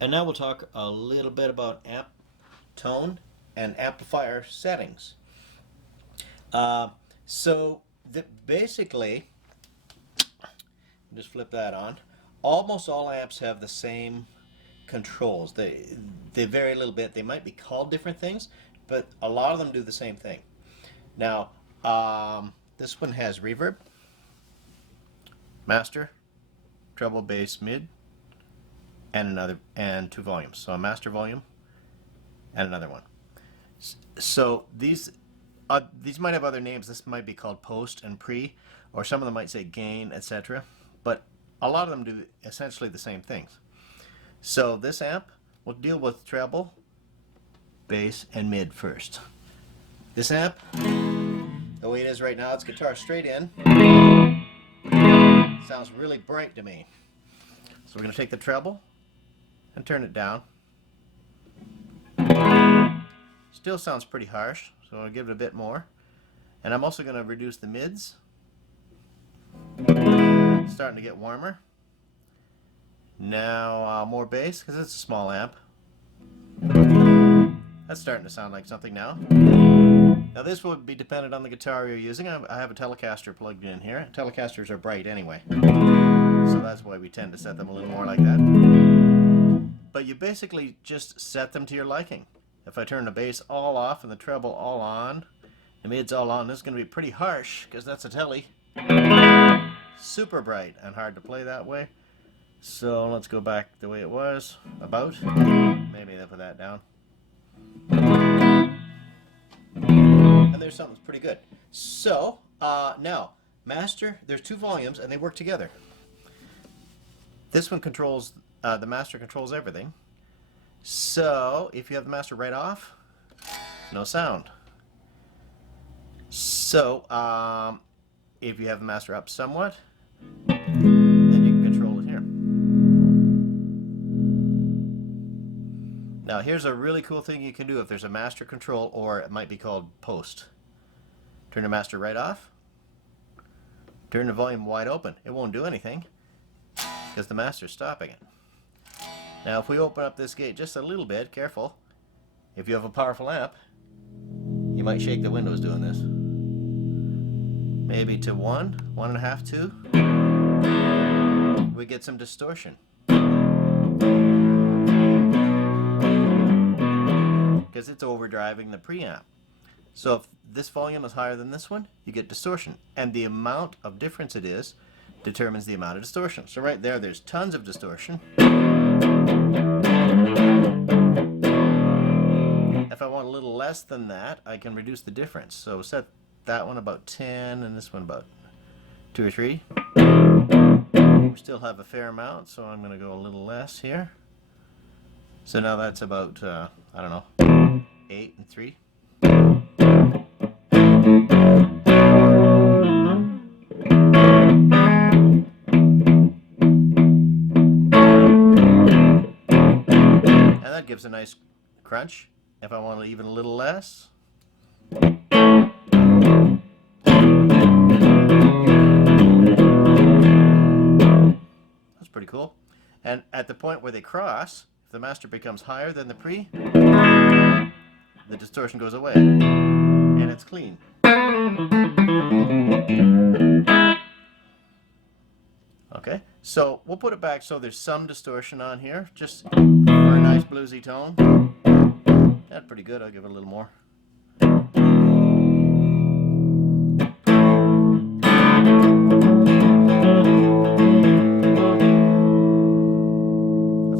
And now we'll talk a little bit about amp tone and amplifier settings. Uh, so basically, just flip that on. Almost all amps have the same controls. They vary a little bit. They might be called different things, but a lot of them do the same thing. Now, this one has reverb, master, treble, bass, mid, and two volumes. So a master volume and another one. So these might have other names. This might be called post and pre, or some of them might say gain, etc. But a lot of them do essentially the same things. So this amp will deal with treble, bass, and mid first. This amp, the way it is right now, it's guitar straight in. Sounds really bright to me. So we're going to take the treble and turn it down. Still sounds pretty harsh, so I'll give it a bit more. And I'm also going to reduce the mids. It's starting to get warmer. Now more bass, because it's a small amp. That's starting to sound like something now. Now this will be dependent on the guitar you're using. I have a Telecaster plugged in here. Telecasters are bright anyway, so that's why we tend to set them a little more like that. But you basically just set them to your liking. If I turn the bass all off and the treble all on, the mid's all on, this is going to be pretty harsh because that's a Tele. Super bright and hard to play that way. So let's go back the way it was, about. Maybe they'll put that down. And there's something that's pretty good. So, now, master, there's two volumes and they work together. This one controls, the master controls everything. So, if you have the master right off, no sound. So, if you have the master up somewhat, then you can control it here. Now here's a really cool thing you can do if there's a master control, or it might be called post. Turn the master right off. Turn the volume wide open. It won't do anything because the master's stopping it. Now if we open up this gate just a little bit, careful, if you have a powerful amp, you might shake the windows doing this. Maybe to 1, 1.5, 2. We get some distortion. Because it's overdriving the preamp. So if this volume is higher than this one, you get distortion. And the amount of difference it is determines the amount of distortion. So right there, there's tons of distortion. If I want a little less than that, I can reduce the difference. So set that one about 10 and this one about 2 or 3. We still have a fair amount, so I'm going to go a little less here. So now that's about, I don't know, 8 and 3. And that gives a nice crunch. If I want even a little less, that's pretty cool. And at the point where they cross, if the master becomes higher than the pre, the distortion goes away and it's clean. Okay, so we'll put it back so there's some distortion on here, just for a nice bluesy tone. That's pretty good. I'll give it a little more. That's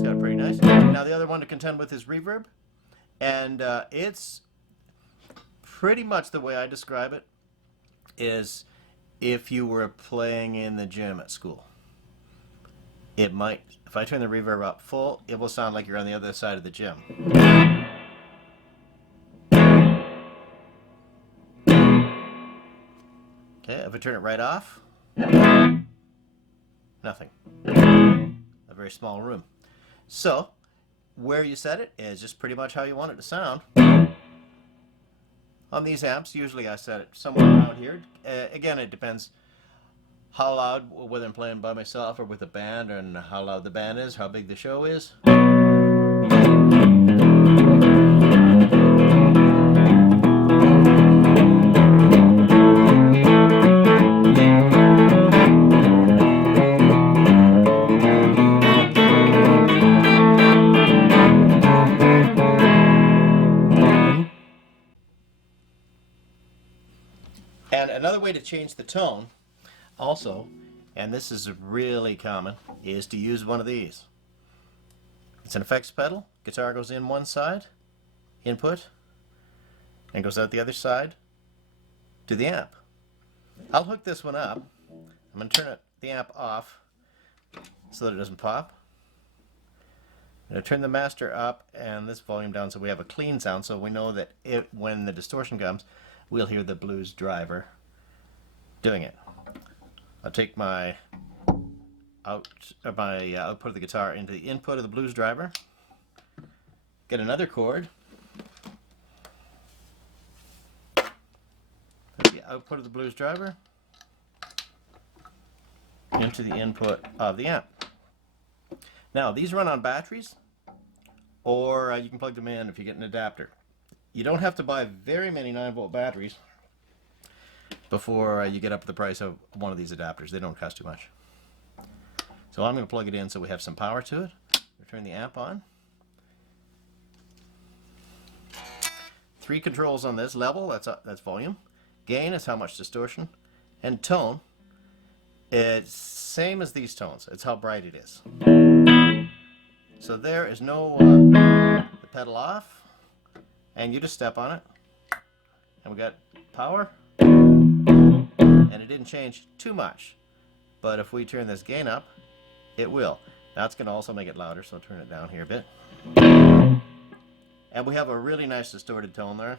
got it pretty nice. Now the other one to contend with is reverb. And it's pretty much the way I describe it is if you were playing in the gym at school. It might, if I turn the reverb up full, it will sound like you're on the other side of the gym. Okay, if I turn it right off, nothing. A very small room. So, where you set it is just pretty much how you want it to sound. On these amps, usually I set it somewhere around here. Again, it depends how loud, whether I'm playing by myself or with a band, and how loud the band is, how big the show is. And another way to change the tone also, and this is really common, is to use one of these. It's an effects pedal. Guitar goes in one side, input, and goes out the other side to the amp. I'll hook this one up. I'm going to turn the amp off so that it doesn't pop. I'm going to turn the master up and this volume down so we have a clean sound, so we know that when the distortion comes, we'll hear the blues driver doing it. I'll take my output of the guitar into the input of the blues driver, get another chord, put the output of the blues driver into the input of the amp. Now these run on batteries, or you can plug them in if you get an adapter. You don't have to buy very many 9-volt batteries before you get up to the price of one of these adapters. They don't cost too much. So I'm going to plug it in so we have some power to it. Turn the amp on. 3 controls on this: level, that's volume; gain is how much distortion; and tone, it's same as these tones. It's how bright it is. So there is no the pedal off, and you just step on it, and we got power, and it didn't change too much. But if we turn this gain up, it will. Now it's going to also make it louder, so I'll turn it down here a bit. And we have a really nice distorted tone there.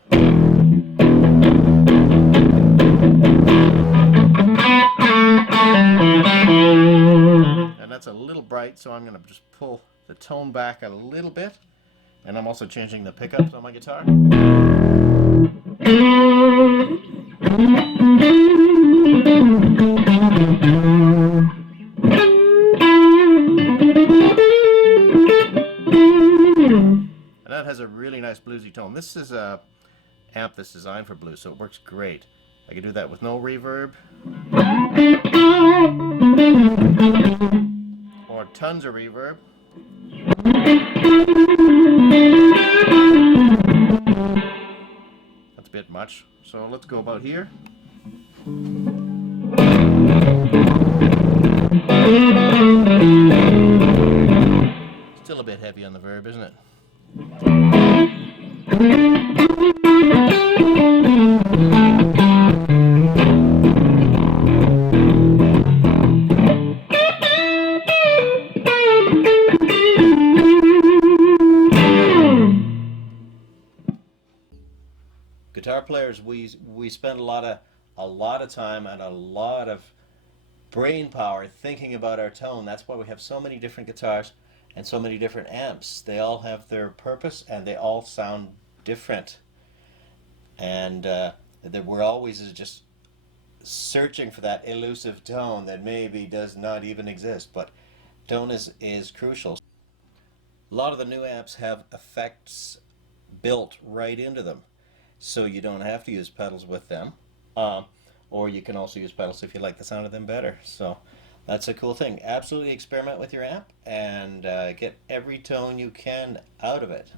And that's a little bright, so I'm going to just pull the tone back a little bit. And I'm also changing the pickups on my guitar. And that has a really nice bluesy tone. This is a amp that's designed for blues, so it works great. I can do that with no reverb, or tons of reverb. That's a bit much, so let's go about here. Still a bit heavy on the verb, isn't it? Guitar players, we spend a lot of time and a lot of brain power thinking about our tone. That's why we have so many different guitars and so many different amps. They all have their purpose and they all sound different. And that we're always just searching for that elusive tone that maybe does not even exist. But tone is crucial. A lot of the new amps have effects built right into them, so you don't have to use pedals with them. Or you can also use pedals if you like the sound of them better. So that's a cool thing. Absolutely experiment with your amp and get every tone you can out of it.